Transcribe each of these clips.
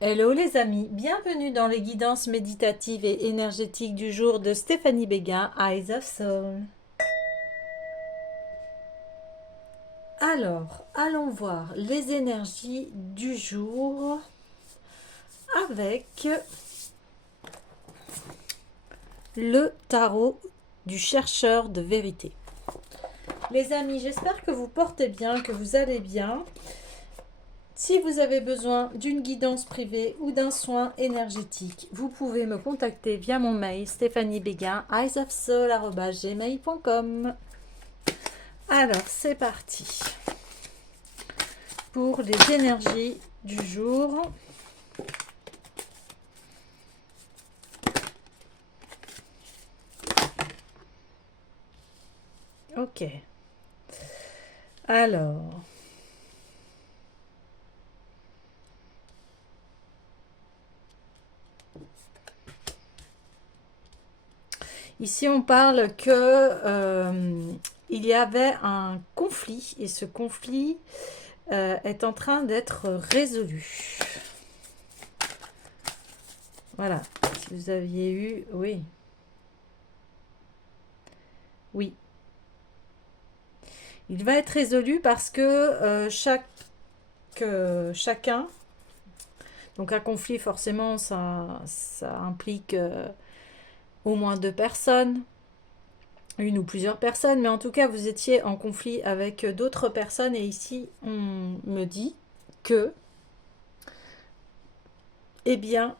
Hello les amis, bienvenue dans les guidances méditatives et énergétiques du jour de Stéphanie Béguin, Eyes of Soul. Alors, allons voir les énergies du jour avec le tarot du chercheur de vérité. Les amis, j'espère que vous portez bien, que vous allez bien. Si vous avez besoin d'une guidance privée ou d'un soin énergétique, vous pouvez me contacter via mon mail stéphaniebeguin@gmail.com. Alors, c'est parti pour les énergies du jour. Ok. Alors, ici on parle que il y avait un conflit et ce conflit est en train d'être résolu. Voilà. Si vous aviez eu, oui, oui, il va être résolu parce que chacun, donc un conflit forcément ça implique au moins deux personnes, une ou plusieurs personnes, mais en tout cas vous étiez en conflit avec d'autres personnes et ici on me dit que, eh bien,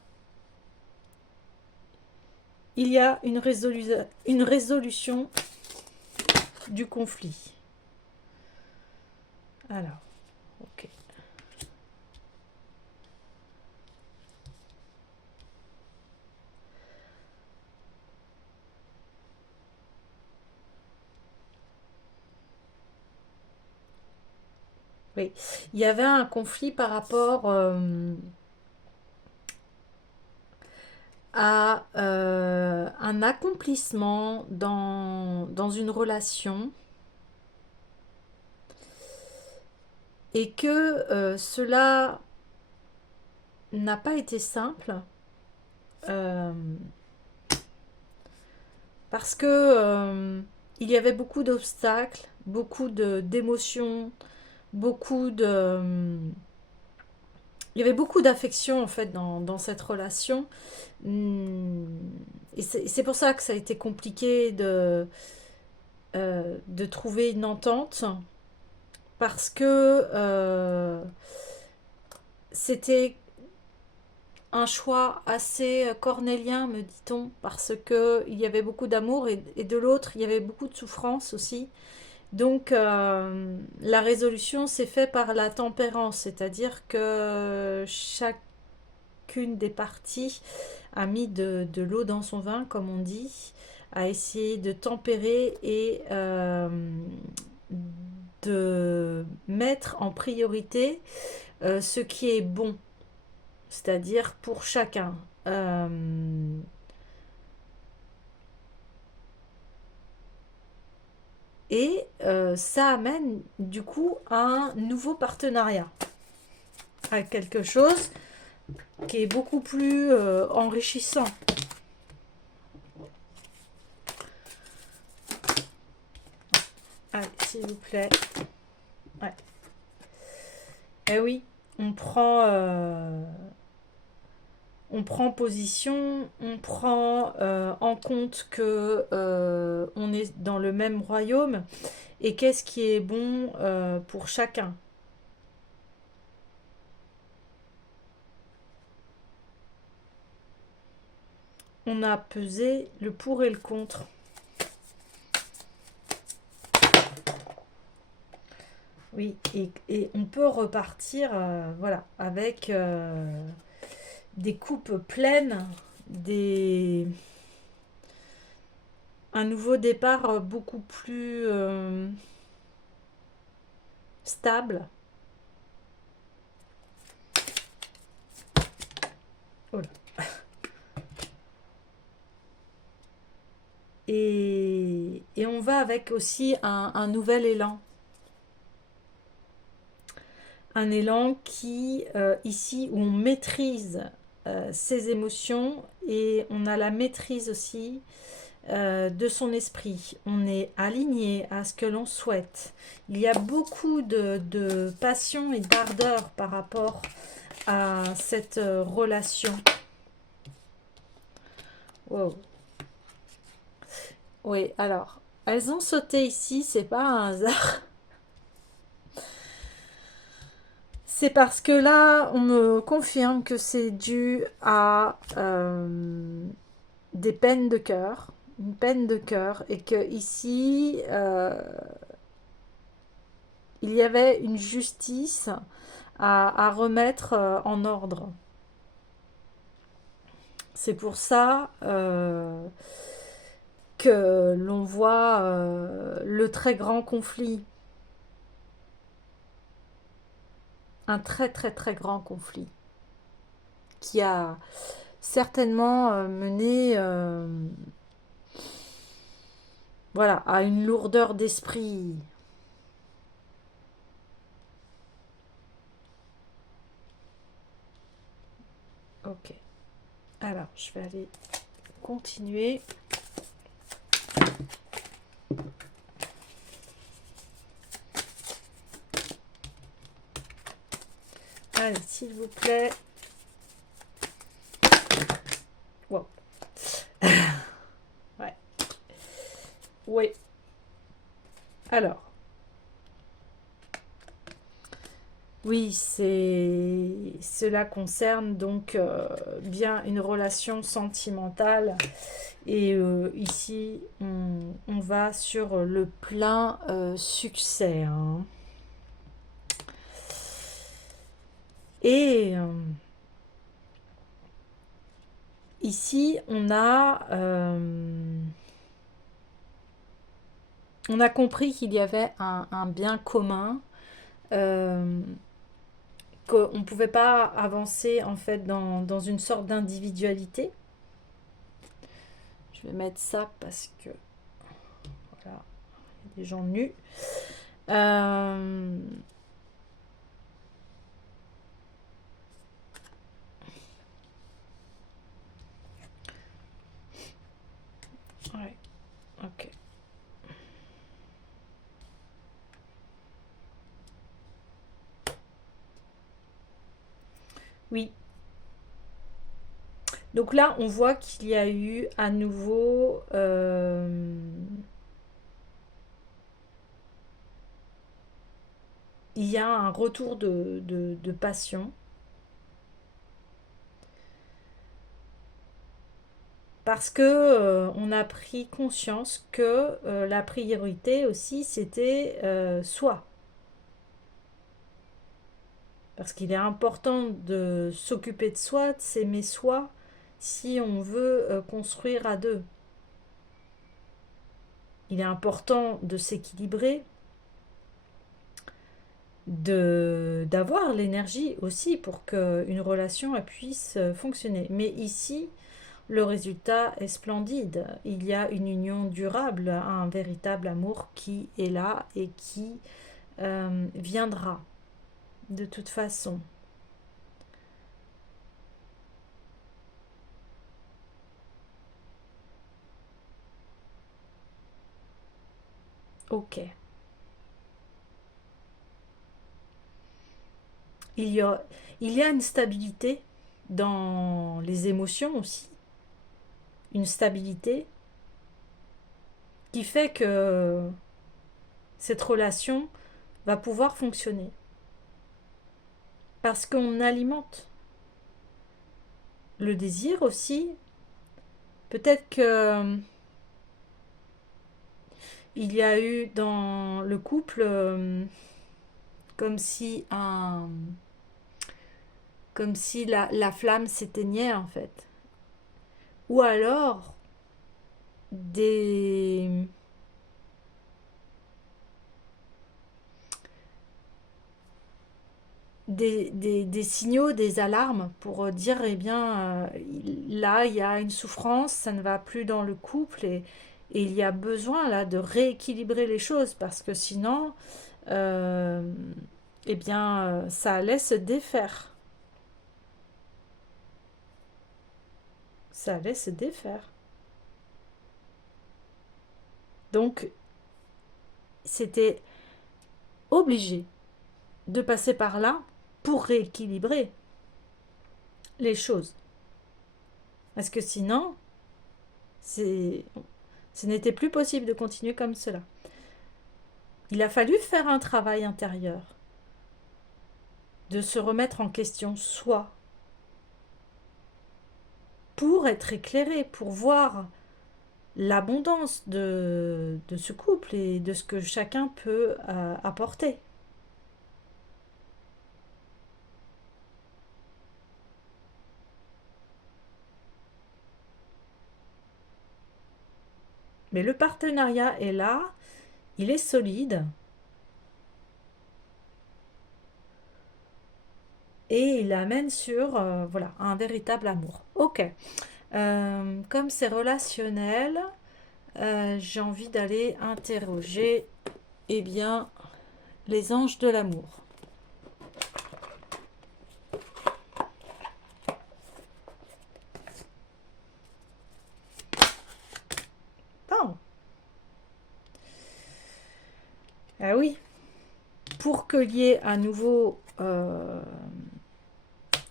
il y a une résolution du conflit. Alors, ok. Oui, il y avait un conflit par rapport à un accomplissement dans une relation et que cela n'a pas été simple euh, parce que il y avait beaucoup d'obstacles, beaucoup d'émotions, beaucoup de il y avait beaucoup d'affection en fait dans cette relation. Et c'est pour ça que ça a été compliqué de trouver une entente parce que c'était un choix assez cornélien, me dit-on, parce que il y avait beaucoup d'amour et de l'autre, il y avait beaucoup de souffrance aussi. Donc, la résolution s'est faite par la tempérance, c'est-à-dire que chacune des parties a mis de l'eau dans son vin, comme on dit, a essayé de tempérer et de mettre en priorité ce qui est bon, c'est-à-dire pour chacun. Et ça amène du coup à un nouveau partenariat, à quelque chose qui est beaucoup plus enrichissant. Allez, s'il vous plaît. Ouais. Eh oui, on prend, euh, on prend position, on prend en compte que on est dans le même royaume et qu'est-ce qui est bon pour chacun. On a pesé le pour et le contre. Oui, et on peut repartir voilà, avec des coupes pleines, un nouveau départ beaucoup plus stable. Oh là. Et on va avec aussi un nouvel élan. un élan qui, ici, où on maîtrise ses émotions et on a la maîtrise aussi de son esprit. On est aligné à ce que l'on souhaite. Il y a beaucoup de passion et d'ardeur par rapport à cette relation. Wow. Oui, alors, elles ont sauté ici, c'est pas un hasard. C'est parce que là, on me confirme que c'est dû à des peines de cœur, une peine de cœur, et que ici, il y avait une justice à remettre en ordre. C'est pour ça que l'on voit le très grand conflit, un très très très grand conflit, qui a certainement mené voilà, à une lourdeur d'esprit. Ok, alors je vais aller continuer. Allez, s'il vous plaît. Wow. Ouais. Oui. Alors. Oui, cela concerne donc bien une relation sentimentale. Et ici, on va sur le plein succès, hein. Et ici, on a compris qu'il y avait un bien commun, euh, qu'on ne pouvait pas avancer en fait dans une sorte d'individualité. Je vais mettre ça parce que voilà, il y a des gens nus. Euh, ouais, ok. Oui. Donc là, on voit qu'il y a eu à nouveau il y a un retour de passion. Parce que on a pris conscience que la priorité aussi, c'était soi. Parce qu'il est important de s'occuper de soi, de s'aimer soi, si on veut construire à deux. Il est important de s'équilibrer, d'avoir l'énergie aussi pour qu'une relation puisse fonctionner. Mais ici, le résultat est splendide. Il y a une union durable, un véritable amour qui est là et qui viendra de toute façon. Ok. Il y a, il y a une stabilité dans les émotions aussi. Une stabilité qui fait que cette relation va pouvoir fonctionner. Parce qu'on alimente le désir aussi. Peut-être que il y a eu dans le couple comme si comme si la flamme s'éteignait en fait. Ou alors des des signaux, des alarmes pour dire, eh bien, là, il y a une souffrance, ça ne va plus dans le couple et il y a besoin là de rééquilibrer les choses parce que sinon, euh, eh bien, ça allait se défaire. Ça allait se défaire. Donc, c'était obligé de passer par là pour rééquilibrer les choses. Parce que sinon, ce n'était plus possible de continuer comme cela. Il a fallu faire un travail intérieur, de se remettre en question soi, pour être éclairé, pour voir l'abondance de ce couple et de ce que chacun peut apporter. Mais le partenariat est là, il est solide et il amène sur voilà, un véritable amour. Ok. Comme c'est relationnel, j'ai envie d'aller interroger eh bien, les anges de l'amour. Oh. Ah oui, pour qu'il y ait à nouveau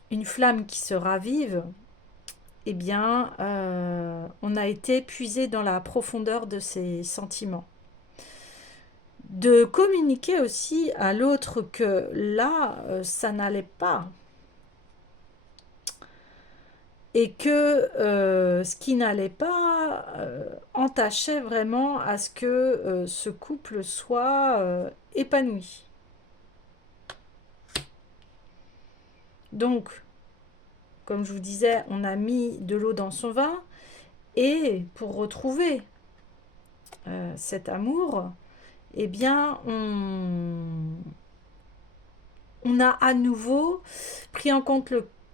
une flamme qui se ravive, eh bien, on a été puisé dans la profondeur de ses sentiments. De communiquer aussi à l'autre que là, ça n'allait pas. Et que ce qui n'allait pas entachait vraiment à ce que ce couple soit épanoui. Donc, comme je vous disais, on a mis de l'eau dans son vin et pour retrouver cet amour, eh bien, on a à nouveau pris en compte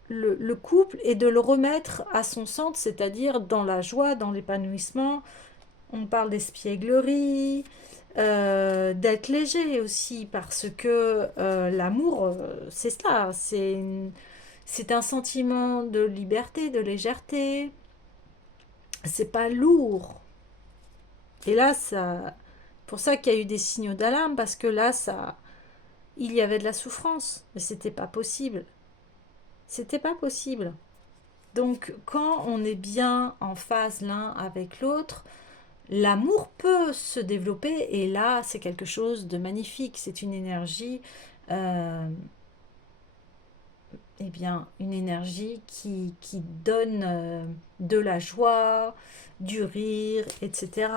le couple et de le remettre à son centre, c'est-à-dire dans la joie, dans l'épanouissement. On parle d'espièglerie, d'être léger aussi, parce que l'amour, c'est cela, c'est un sentiment de liberté, de légèreté. C'est pas lourd. Et là, ça, pour ça qu'il y a eu des signaux d'alarme, parce que là, ça, il y avait de la souffrance, mais c'était pas possible. C'était pas possible. Donc, quand on est bien en phase l'un avec l'autre, l'amour peut se développer et là, c'est quelque chose de magnifique. C'est une énergie, euh, eh bien, une énergie qui donne de la joie, du rire, etc.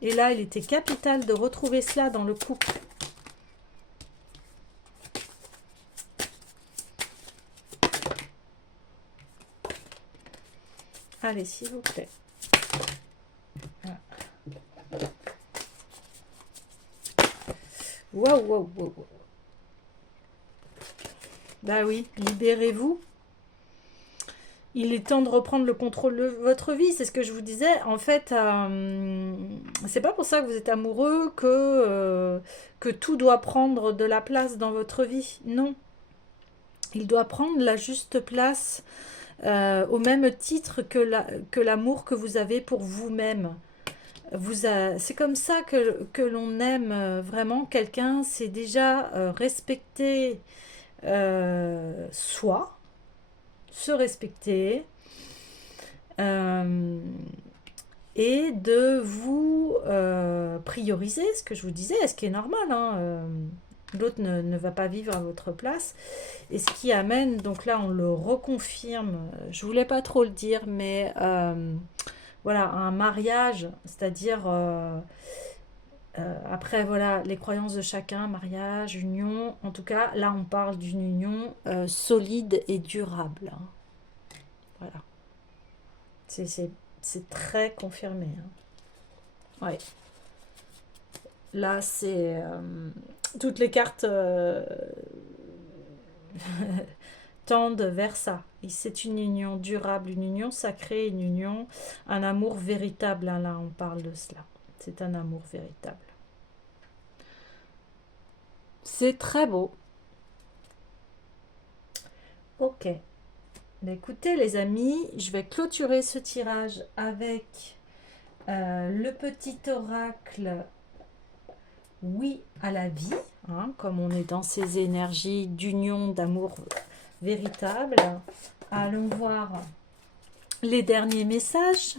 Et là, il était capital de retrouver cela dans le couple. Allez, s'il vous plaît. Voilà. Waouh, waouh, waouh. Bah oui, libérez-vous. Il est temps de reprendre le contrôle de votre vie, c'est ce que je vous disais. En fait, c'est pas pour ça que vous êtes amoureux que tout doit prendre de la place dans votre vie. Non, il doit prendre la juste place au même titre que l'amour que vous avez pour vous-même. C'est comme ça que l'on aime vraiment quelqu'un, c'est déjà respecter soi, se respecter euh, et de vous prioriser, ce que je vous disais, ce qui est normal, hein, l'autre ne va pas vivre à votre place, et ce qui amène, donc là on le reconfirme, je voulais pas trop le dire, mais voilà, un mariage, c'est-à-dire après voilà les croyances de chacun, mariage, union, en tout cas là on parle d'une union solide et durable, hein. Voilà, c'est très confirmé, hein. Ouais. Là c'est toutes les cartes tendent vers ça. Et c'est une union durable, une union sacrée, une union, un amour véritable, hein, là on parle de cela. C'est un amour véritable. C'est très beau. Ok. Bah, écoutez les amis, je vais clôturer ce tirage avec le petit oracle oui à la vie, hein, comme on est dans ces énergies d'union, d'amour véritable. Allons voir les derniers messages.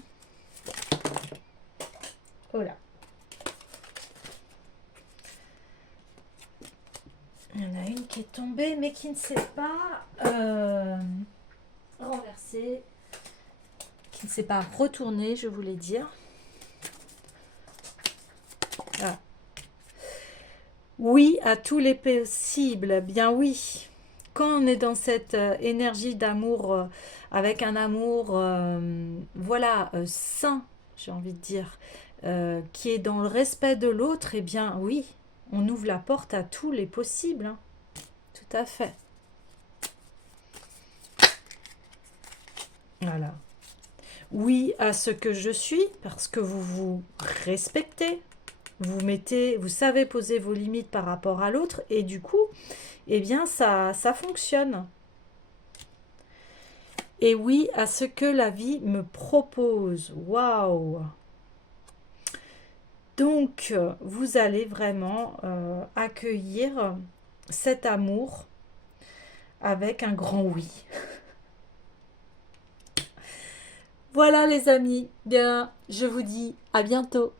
Voilà. Il y en a une qui est tombée, mais qui ne s'est pas renversée, qui ne s'est pas retournée, je voulais dire. Ah. Oui, à tous les possibles, bien oui. Quand on est dans cette énergie d'amour, avec un amour, voilà, sain, j'ai envie de dire, qui est dans le respect de l'autre, eh bien oui, on ouvre la porte à tous les possibles, hein. Tout à fait. Voilà. Oui à ce que je suis, parce que vous vous respectez, vous savez poser vos limites par rapport à l'autre, et du coup, eh bien, ça fonctionne. Et oui à ce que la vie me propose. Waouh! Donc, vous allez vraiment accueillir cet amour avec un grand oui. Voilà les amis, bien, je vous dis à bientôt.